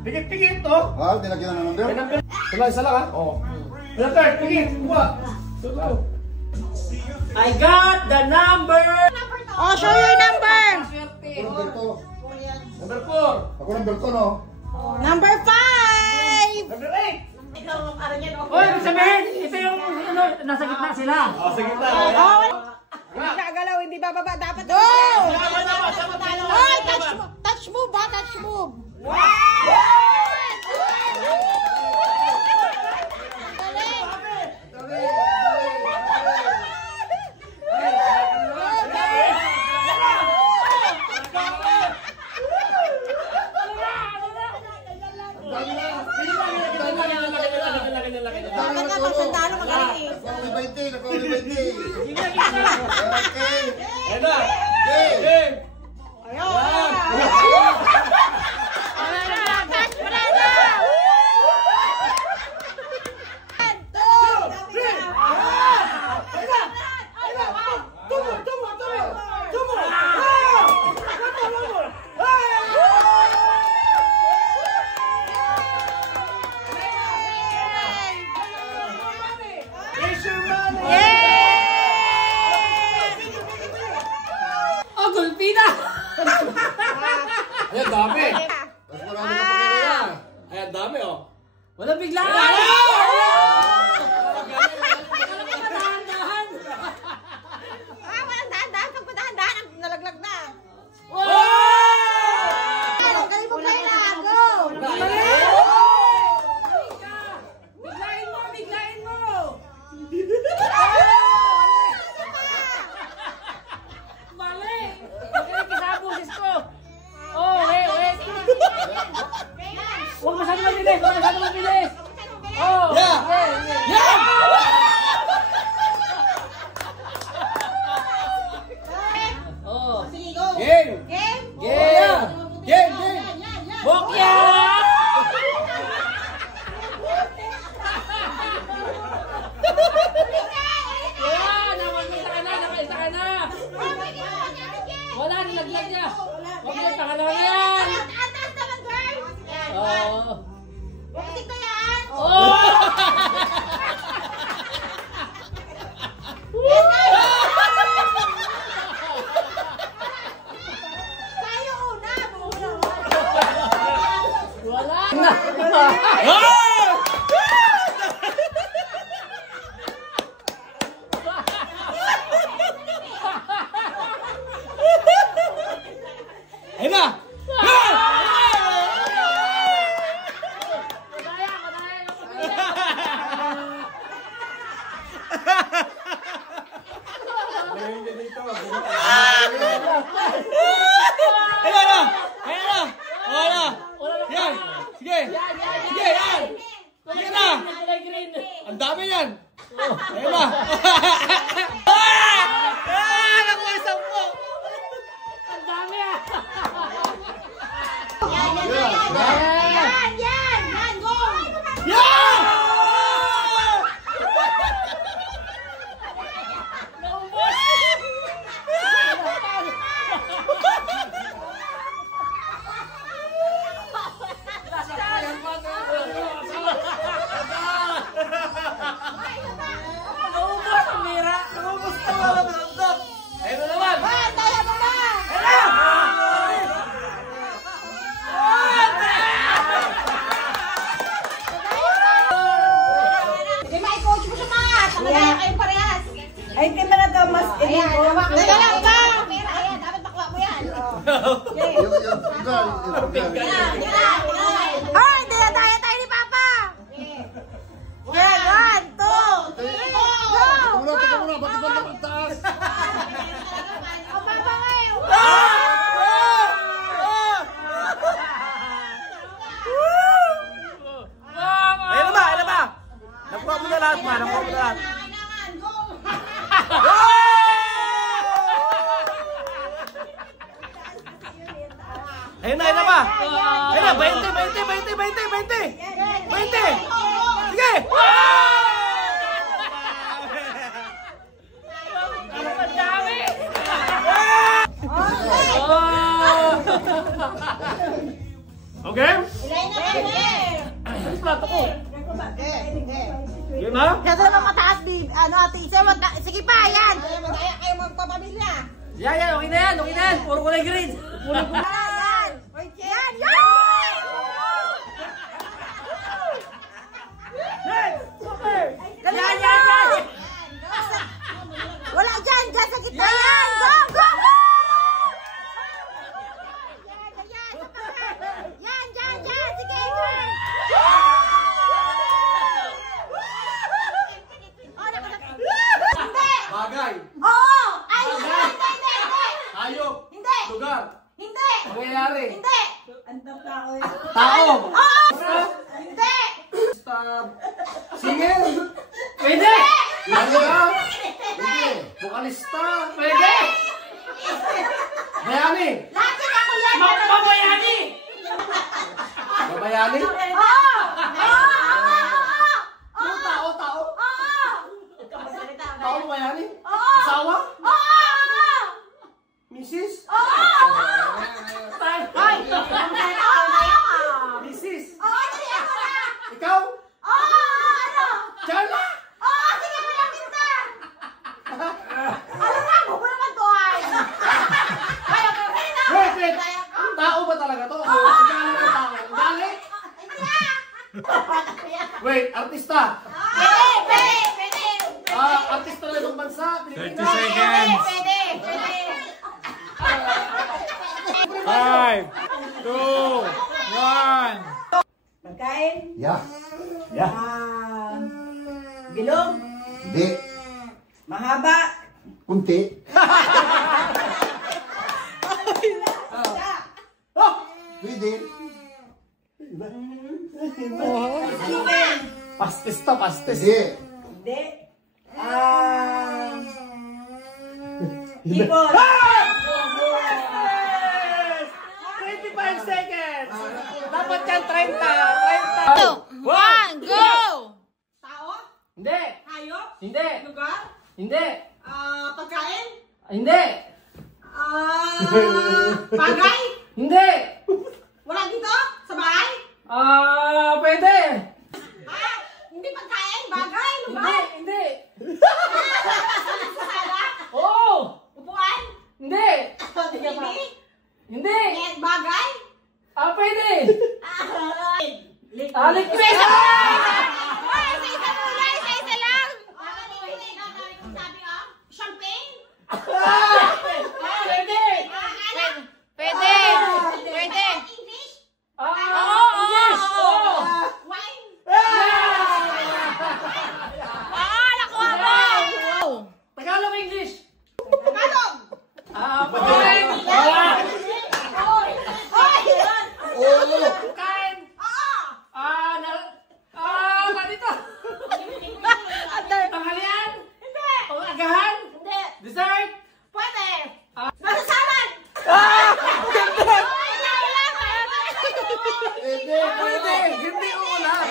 Pigit-pigit to. Ah, nilagyan na ng number? May number. Isa lang ha. Oo. Number, pigit. Kuha. I got the number. Oh, show your number. Ako number 2. Number 4. Ako number 2, no? Number 5. Number 8. Oy, sabihin, ito yung nasa gitna sila. Oh, sa gitna. Oh, hindi gagalaw, hindi bababa. Dapat go! Oh, touch move ba? Touch move. Dapat na pagsandalo magaling eh. Nakauli 20. Okay. Ayan na. Game. Ayun. Ayan, dami. Ayan, dami, oh. Wala bigla. Walang dahan-dahan. Pag padahan-dahan, nalaglag na. Galing mo, Kayla. Go! Biglain mo, biglain mo! Mali! Makinig sa busis ko! Oh, wait! Huwag masyado mabilis! Huwag masyado mabilis! Oh! Yeah! Oh! Game! Game? Game! Bokya! Nakaisa ka na! Wala, nilaglag niya! Huwag mo, pangalawa na yan! Atas naman, girl! Oo! Bukitik na yan! Oh! Tayo una! Wala! Ayan na! Ayan na! Ayan na! Ayan na! Yan! Sige! Sige! Yan! Sige na! Ang dami yan! Ayan na! Nakuha isang po! Ang dami ah! Yan! Go! Yan! Naubos ang mira! Naubos na wala malundok! Ayun na naman! Tayo mo ba? Sige, may coach mo siya mga. Talaga kayo parehas. Ay, hindi mo na ito mas Ayan, hawak mo lang ba? Ayan, dapat makuha mo yan. Ay, hindi na tayo ni Papa! Yan, 1, 2, 3, go! Muna, ba't iba naman taas? Ang baba ngayon. Ayun na ba? Ayun na ba? Nakuha mo na lahat ba? Nakuha mo na lahat. Kailangan, go! Ayun na ba? Ayun na, 20! 20! Sige! Ang dami! Okay? Game? Alis plato ko. Game ha? Kasi naman mataas, ano ate Isa, sige pa, yan. Madaya kayo magpapamilya. Yan, okay na yan, okay na yan. Puro kulay green. Yan. Yan, yan. Yan. Wala dyan sa gitna yan. Go, go. Yan, sige, yan. Bagay. Oo! Ay, Bagay. hindi. Hayop. Hindi. Lugar. Hindi. Pangyayari. Hindi. Tao. Oo! Hindi. Singer. Pwede! Langa. Hindi. Bukalista. Pwede! Bayani. Lagi ako yan. Mabayani! Babayani. Oo! Tao. Tao bayani. Oo! Asawa. Oo! Mrs. Hoy! Mrs. Oo, dali ako na! Ikaw. Ano? Charla. Oo, sige mo lang kita! Alam na, buko naman to ay! Kaya ko, kaya na! Wait. Tao ba talaga to? Magkano ng tao? Galit. Wait, artista. Pwede! Artista na itong bansa. 30 Pilipinas. seconds. Pwede! 5, 2, 1. Pagkain? Yeah. Bilog? Hindi. Mahaba? Kunti. Pwede. Pastis. Hindi. Hindi. Hipon? 25 seconds! Dapat yan 30! 1, go! Tao? Hindi! Hayop? Hindi! Lugar? Hindi! Pagkain? Hindi! Bagay? Hindi! Wala dito? Sa bahay? Pwede! Hindi pagkain? Bagay? Hindi! Lugar? Hindi! Sa sala? Oo! Upuan? Hindi! TV? Hindi! Bagay? Pwede! Liquid? Liquid! Isa lang! Sabi oh? Champagne? Pwede! Pwede! English? English! Oo! Wine? Nakuha mo! Tagalog English! Tagalog? Pwede! Hoy! Oo. Kain! Ganito! Tanghalian? Hindi! Pangagahan? Hindi! Dessert? Pwede! Masasalan! Pwede. Hindi ulan.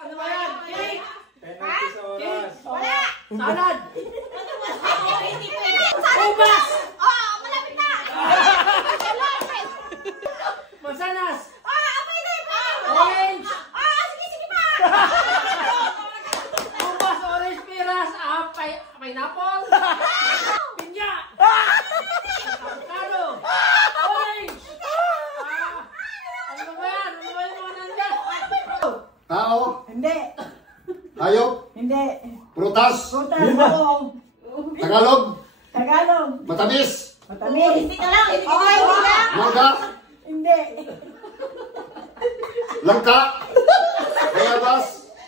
Ano ba yan? Cake? Cake? Wala! Salad? Hindi pwede! Ubas! Oo! Malapit na! Malapit! Mansanas? Pwede! Orange? Sige pa! Ubas, orange, piras, pineapple? Pinya? Avocado? Orange? Ano ba yan? Ano ba yung mga nandyan? Tao. Hindi! Hayop. Hindi! Prutas. Putas ako! Tagalog. Tagalog! Matamis. Matamis! Hindi ka lang! Hindi lang! Moda. Hindi! Langka. Bayabas.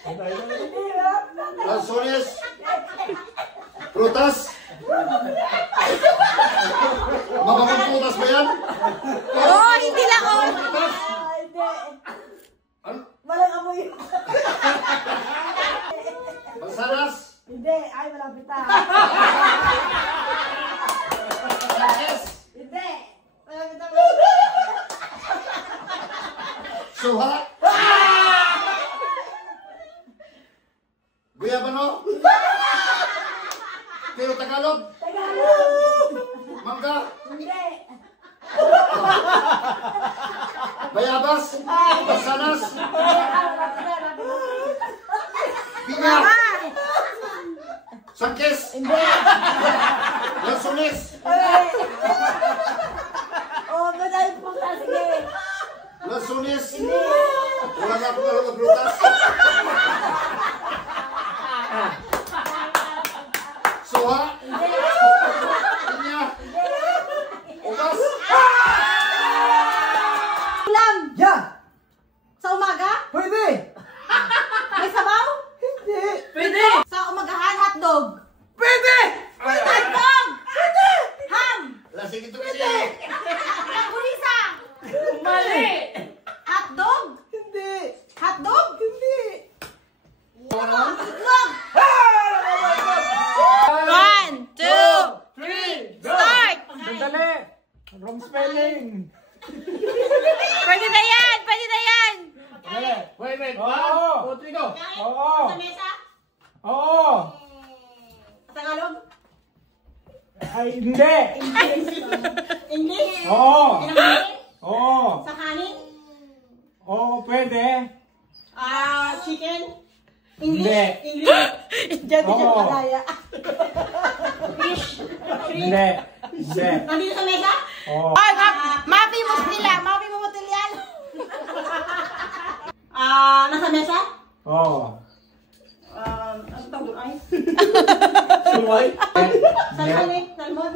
Hindi lang! Lansones. Prutas. Mababang prutas ba yan? Oo, hindi lang oh. Prutas. Hindi! Ano? Walang amoy! Mansanas. Hindi! Ay, malapit na! Yes. Hindi! Malapit na! Suha. Guyabano. Pero Tagalog. Tagalog! Mangga. Hindi! Bayabas. Bayabas. Basanas. Pinya. Sangkes. Lansones. Oh, madali po ka. Sige. Lansones. Wala na akong alam ang prutas. Suha. Pinya. Ubas. Ulam. Yeah. Sa umaga? Pwede. May sabaw? Hindi. Pwede! Sa umagahan, hotdog. Pwede. Hotdog! Ham! Lasing ito kasi. Langgunisa! Mali! Hotdog! Hindi. Hotdog! Hindi. Itlog! 1, 2, 3, start! Sandali! Wrong spelling! Pwede na yan! Pwede na yan! Wait. Oo. 1, 2, 3, go. Oo! Sa mesa? Oo! Tagalog? Ay, hindi! English? Oo! Pinakain? Oo! Sa kanin? Oo, pwede! Chicken? Hindi! English? Diyan Oo. siya kalaya. Fish? Hindi! Hindi! Nandito sa mesa? Oo! Ay, mapi mo nila. Mapi mo yan. Nasa mesa? Oo! Ano tawag doon ay? Sumay. Salmon eh. Salmon.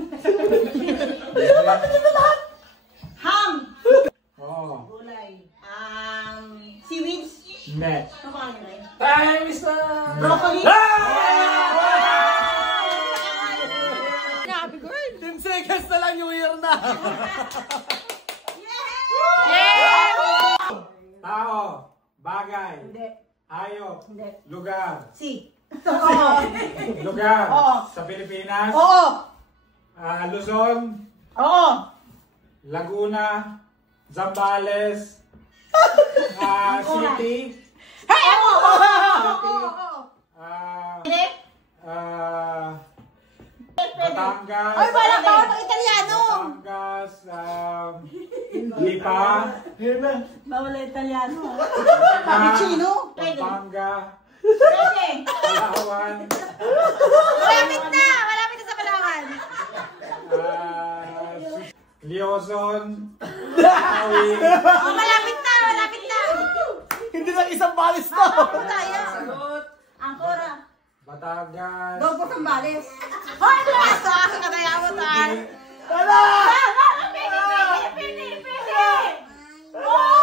Ham. Oo! Gulay. Seaweeds. Hindi! Ano pa ano yun? Time is up. Broccoli. Grabe, girl. 10 seconds na lang yung year na. Tao! Bagay! Hindi. Hayop! Hindi. Lugar! Si. Lugar! Oo. Sa Pilipinas! Oo. Luzon! Oo. Laguna! Zambales! City! Hey! Oo. Hindi. Batangas! Ay, wala ka ako Italiano. Batangas! Lipa! Bawal na Italiano. Cappuccino. Pwede. Pampanga! Pwede. Palawan! Malapit na. Malapit na sa Palawan. Liozon! Tawi! Oh, malapit na. Malapit na. Hindi lang isang balis to. Tayo. Angkora. Batangas! Doon po Sambales. Hoy, class! Kataya mo ta. Tara! Pwede. Oh!